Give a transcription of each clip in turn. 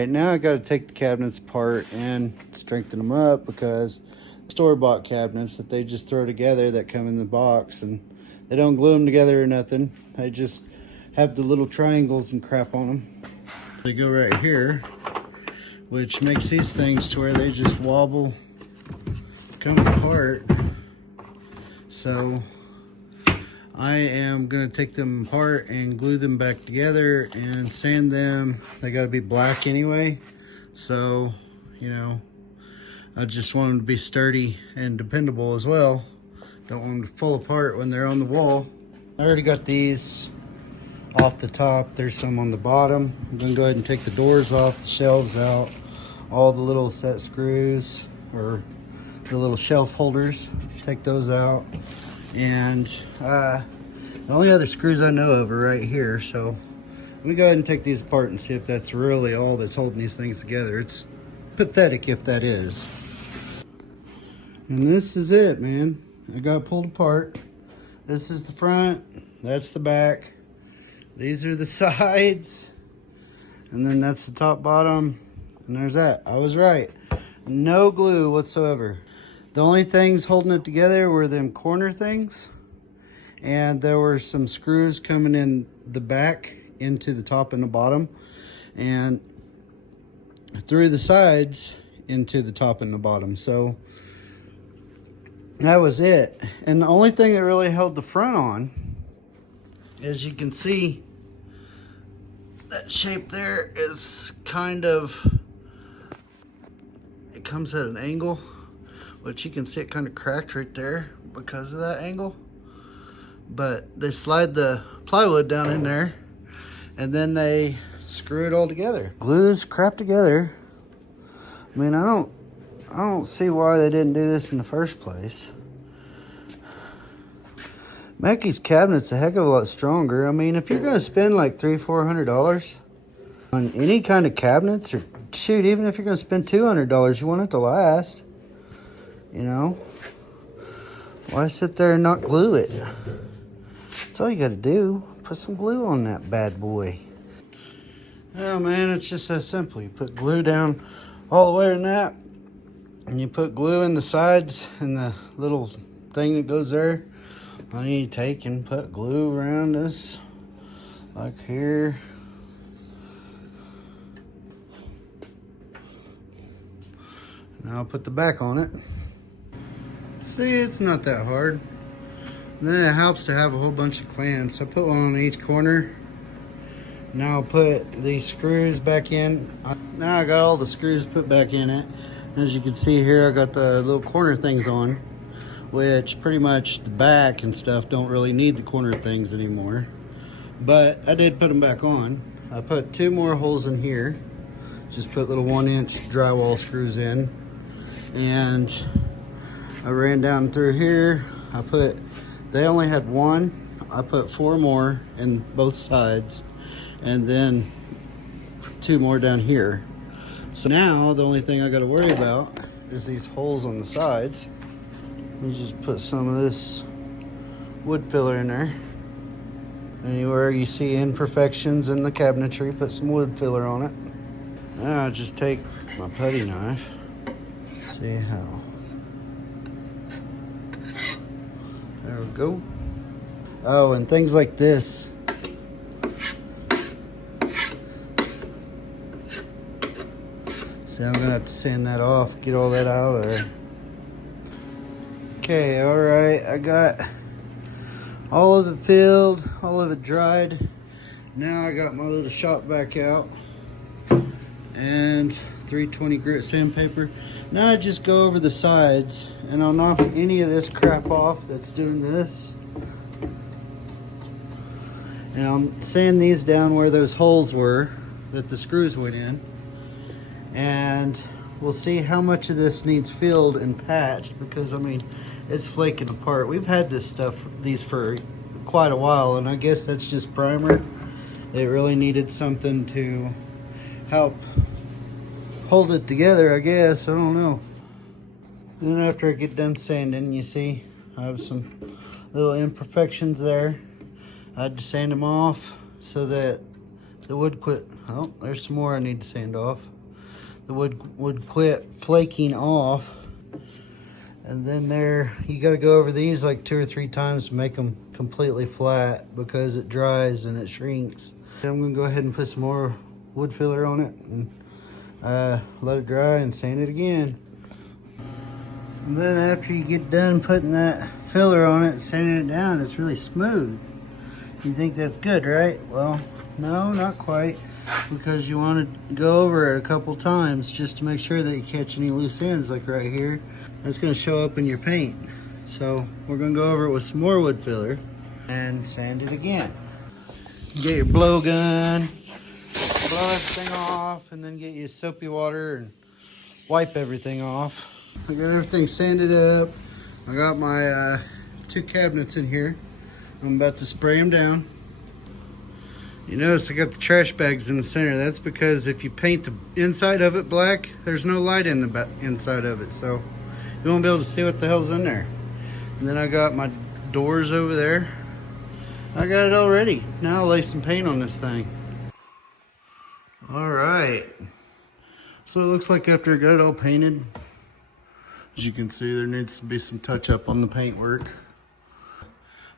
Right now I got to take the cabinets apart and strengthen them up, because store-bought cabinets that they just throw together that come in the box, and they don't glue them together or nothing. They just have the little triangles and crap on them. They go right here, which makes these things to where they just wobble, come apart. So I am going to take them apart and glue them back together and sand them. They got to be black anyway, so you know, I just want them to be sturdy and dependable as well. Don't want them to fall apart when they're on the wall. I already got these off the top. There's some on the bottom. I'm going to go ahead and take the doors off, the shelves out, all the little set screws or the little shelf holders, take those out. And the only other screws I know of are right here, so let me go ahead and take these apart and see if that's really all that's holding these things together. It's pathetic if that is. And this is it, man. I got it pulled apart. This is the front, that's the back, these are the sides, and then that's the top, bottom, and there's that. I was right. No glue whatsoever. The only things holding it together were them corner things, and there were some screws coming in the back into the top and the bottom, and through the sides into the top and the bottom. So that was it. And the only thing that really held the front on, as you can see, that shape there is kind of, it comes at an angle, which you can see it kind of cracked right there because of that angle. But they slide the plywood down in there and then they screw it all together. Glue this crap together. I mean, I don't see why they didn't do this in the first place. Make these cabinets a heck of a lot stronger. I mean, if you're gonna spend like $300-400 on any kind of cabinets, or shoot, even if you're gonna spend $200, you want it to last. You know, why sit there and not glue it? That's all you gotta do. Put some glue on that bad boy. Oh man, it's just that simple. You put glue down all the way in that, and you put glue in the sides and the little thing that goes there. Then you take and put glue around this, like here. Now I'll put the back on it. See, it's not that hard. Then it helps to have a whole bunch of clamps. I put one on each corner. Now I'll put these screws back in. Now I got all the screws put back in it. As you can see here, I got the little corner things on, which pretty much the back and stuff don't really need the corner things anymore. But I did put them back on. I put 2 more holes in here. Just put little 1-inch drywall screws in. And I ran down through here. They only had 1. I put 4 more in both sides, and then 2 more down here. So now the only thing I got to worry about is these holes on the sides. Let me just put some of this wood filler in there. Anywhere you see imperfections in the cabinetry, put some wood filler on it. Now I just take my putty knife. See how. There we go. Oh, and things like this. See, I'm gonna have to sand that off, get all that out of there. Okay, all right, I got all of it filled, all of it dried. Now I got my little shop vac out and 320 grit sandpaper. Now I just go over the sides and I'll knock any of this crap off that's doing this. And I'll sand these down where those holes were that the screws went in. And we'll see how much of this needs filled and patched, because I mean, it's flaking apart. We've had these for quite a while, and I guess that's just primer. It really needed something to help hold it together, I guess. I don't know. Then after I get done sanding, you see I have some little imperfections there. I had to sand them off so that the wood quit. Oh, there's some more I need to sand off. The wood would quit flaking off. And then there, you got to go over these like 2 or 3 times to make them completely flat because it dries and it shrinks. I'm gonna go ahead and put some more wood filler on it and let it dry and sand it again. And then after you get done putting that filler on it and sanding it down, it's really smooth. You think that's good, right? Well, no, not quite, because you want to go over it a couple times just to make sure that you catch any loose ends, like right here. That's going to show up in your paint. So we're going to go over it with some more wood filler and sand it again. Get your blow gun, blow everything off, and then get your soapy water and wipe everything off. I got everything sanded up. I got my 2 cabinets in here. I'm about to spray them down. You notice I got the trash bags in the center. That's because if you paint the inside of it black, there's no light in the inside of it, so you won't be able to see what the hell's in there. And then I got my doors over there. I got it all ready. Now I'll lay some paint on this thing. All right. So it looks like after I got it all painted, as you can see, there needs to be some touch up on the paint work.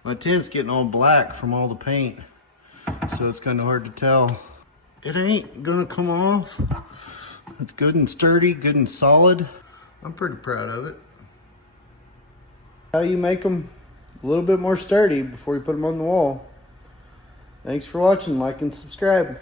My tint's getting all black from all the paint, so it's kind of hard to tell. It ain't gonna come off. It's good and sturdy, good and solid. I'm pretty proud of it. How you make them a little bit more sturdy before you put them on the wall. Thanks for watching, like and subscribe.